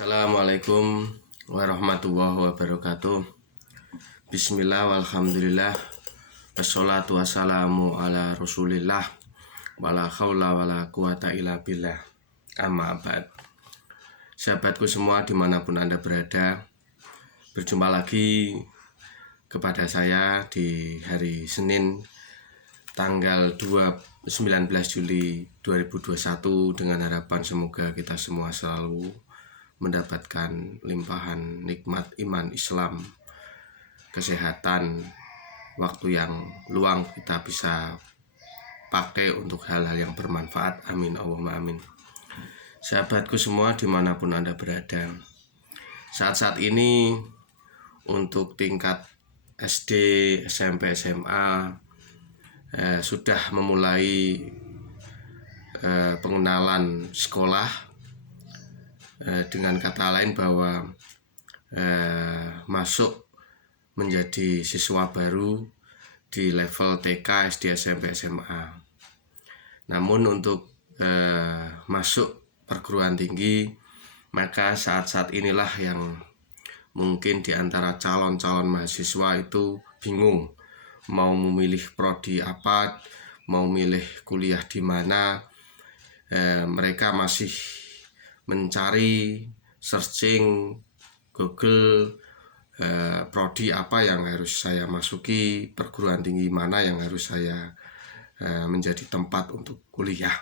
Assalamualaikum warahmatullahi wabarakatuh. Bismillah walhamdulillah. Wassalatu wassalamu ala rasulillah. Wala khawla wala quwata illa billah. Amma ba'd. Sahabatku semua dimanapun Anda berada, berjumpa lagi kepada saya di hari Senin tanggal 19 Juli 2021 dengan harapan semoga kita semua selalu mendapatkan limpahan nikmat iman Islam, kesehatan, waktu yang luang kita bisa pakai untuk hal-hal yang bermanfaat. Amin Allahumma amin. Sahabatku semua dimanapun Anda berada, saat-saat ini untuk tingkat SD, SMP, SMA sudah memulai pengenalan sekolah. Dengan kata lain bahwa masuk menjadi siswa baru di level TK, SD, SMP, SMA. Namun untuk masuk perguruan tinggi, maka saat-saat inilah yang mungkin di antara calon-calon mahasiswa itu bingung mau memilih prodi apa, mau milih kuliah di mana. Mereka masih mencari, searching Google, prodi apa yang harus saya masuki, perguruan tinggi mana yang harus saya menjadi tempat untuk kuliah.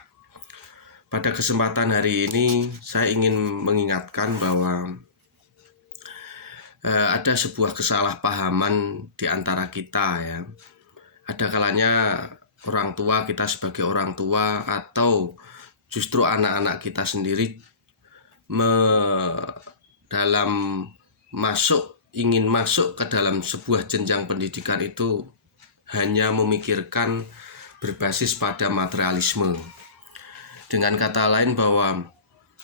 Pada kesempatan hari ini saya ingin mengingatkan bahwa ada sebuah kesalahpahaman di antara kita ya. Ada kalanya orang tua, kita sebagai orang tua atau justru anak-anak kita sendiri ingin masuk ke dalam sebuah jenjang pendidikan itu hanya memikirkan berbasis pada materialisme. Dengan kata lain bahwa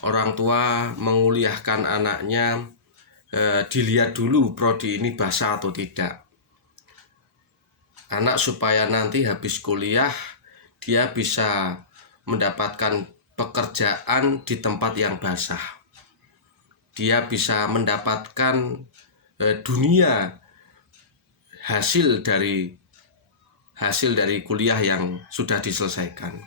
orang tua menguliahkan anaknya, dilihat dulu prodi ini basah atau tidak. Anak supaya nanti habis kuliah dia bisa mendapatkan pekerjaan di tempat yang basah. Dia bisa mendapatkan dunia hasil dari kuliah yang sudah diselesaikan.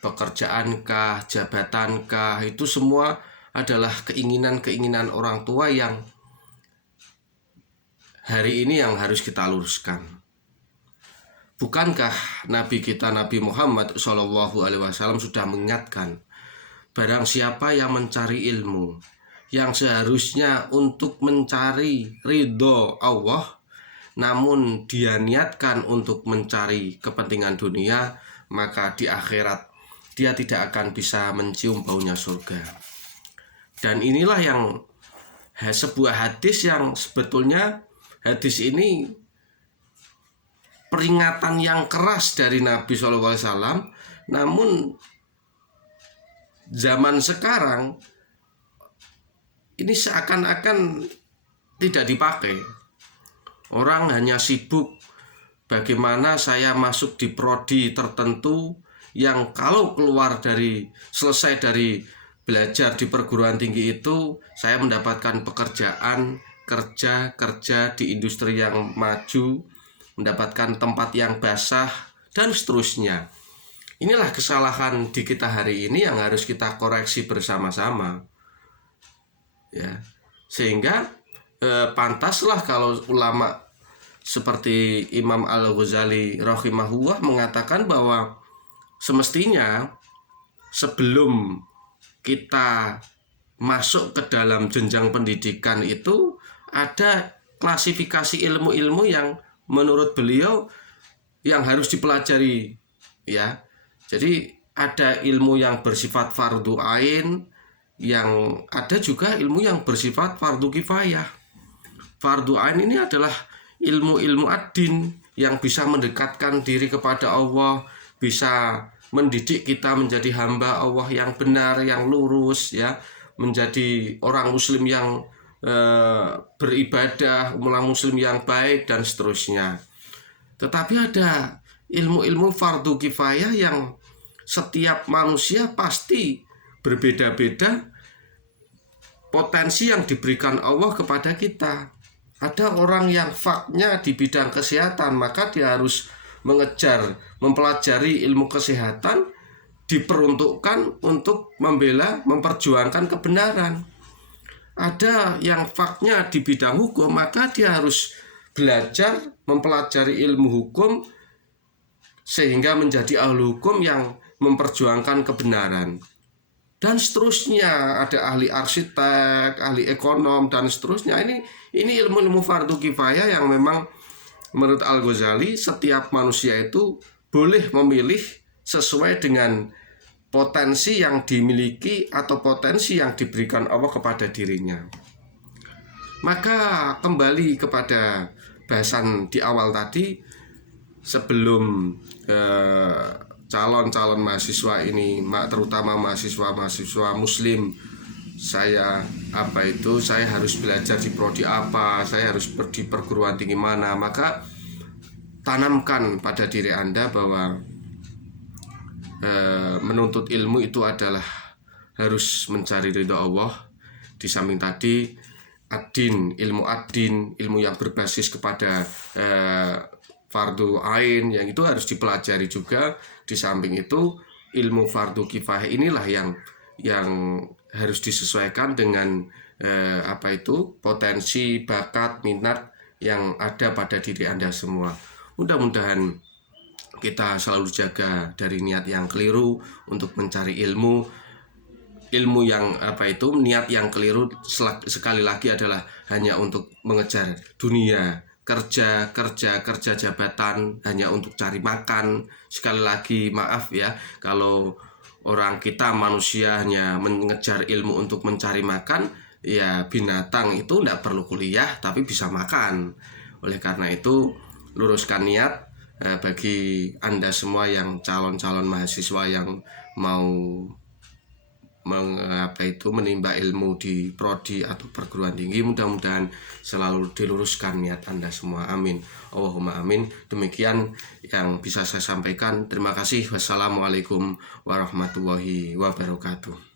Pekerjaankah, jabatankah, itu semua adalah keinginan-keinginan orang tua yang hari ini yang harus kita luruskan. Bukankah Nabi kita Nabi Muhammad SAW sudah mengingatkan, barang siapa yang mencari ilmu yang seharusnya untuk mencari ridho Allah, namun dia niatkan untuk mencari kepentingan dunia, maka di akhirat dia tidak akan bisa mencium baunya surga. Dan inilah yang sebuah hadis yang sebetulnya hadis ini peringatan yang keras dari Nabi SAW, namun zaman sekarang ini seakan-akan tidak dipakai. Orang hanya sibuk bagaimana saya masuk di prodi tertentu yang kalau selesai dari belajar di perguruan tinggi itu saya mendapatkan pekerjaan, kerja di industri yang maju, mendapatkan tempat yang basah, dan seterusnya. Inilah kesalahan di kita hari ini yang harus kita koreksi bersama-sama ya. Sehingga pantaslah kalau ulama seperti Imam Al-Ghazali rahimahullah mengatakan bahwa semestinya sebelum kita masuk ke dalam jenjang pendidikan itu ada klasifikasi ilmu-ilmu yang menurut beliau yang harus dipelajari ya. Jadi ada ilmu yang bersifat fardu ain, yang ada juga ilmu yang bersifat fardu kifayah. Fardu ain ini adalah ilmu-ilmu ad-din yang bisa mendekatkan diri kepada Allah, bisa mendidik kita menjadi hamba Allah yang benar, yang lurus ya, menjadi orang muslim yang beribadah, orang muslim yang baik, dan seterusnya. Tetapi ada ilmu-ilmu fardu kifayah yang setiap manusia pasti berbeda-beda potensi yang diberikan Allah kepada kita. Ada orang yang faknya di bidang kesehatan, maka dia harus mengejar, mempelajari ilmu kesehatan, diperuntukkan untuk membela, memperjuangkan kebenaran. Ada yang faknya di bidang hukum, maka dia harus belajar, mempelajari ilmu hukum, sehingga menjadi ahli hukum yang memperjuangkan kebenaran. Dan seterusnya, ada ahli arsitek, ahli ekonom, dan seterusnya. Ini ilmu-ilmu fardu kifayah yang memang menurut Al-Ghazali setiap manusia itu boleh memilih sesuai dengan potensi yang dimiliki atau potensi yang diberikan Allah kepada dirinya. Maka kembali kepada bahasan di awal tadi, sebelum calon-calon mahasiswa ini, terutama mahasiswa muslim, saya harus belajar di prodi apa, saya harus di perguruan tinggi mana. Maka tanamkan pada diri Anda bahwa menuntut ilmu itu adalah harus mencari ridha Allah. Di samping tadi ilmu yang berbasis kepada fardu ain, yang itu harus dipelajari juga. Di samping itu ilmu fardu kifayah inilah yang harus disesuaikan dengan potensi, bakat, minat yang ada pada diri Anda semua. Mudah-mudahan kita selalu jaga dari niat yang keliru untuk mencari ilmu yang niat yang keliru sekali lagi adalah hanya untuk mengejar dunia, kerja jabatan, hanya untuk cari makan. Sekali lagi maaf ya, kalau orang kita manusia hanya mengejar ilmu untuk mencari makan, ya binatang itu tidak perlu kuliah tapi bisa makan. Oleh karena itu, luruskan niat bagi Anda semua yang calon-calon mahasiswa yang mau menimba ilmu di prodi atau perguruan tinggi. Mudah-mudahan selalu diluruskan niat Anda semua. Amin. Allahumma amin. Demikian yang bisa saya sampaikan. Terima kasih. Wassalamualaikum warahmatullahi wabarakatuh.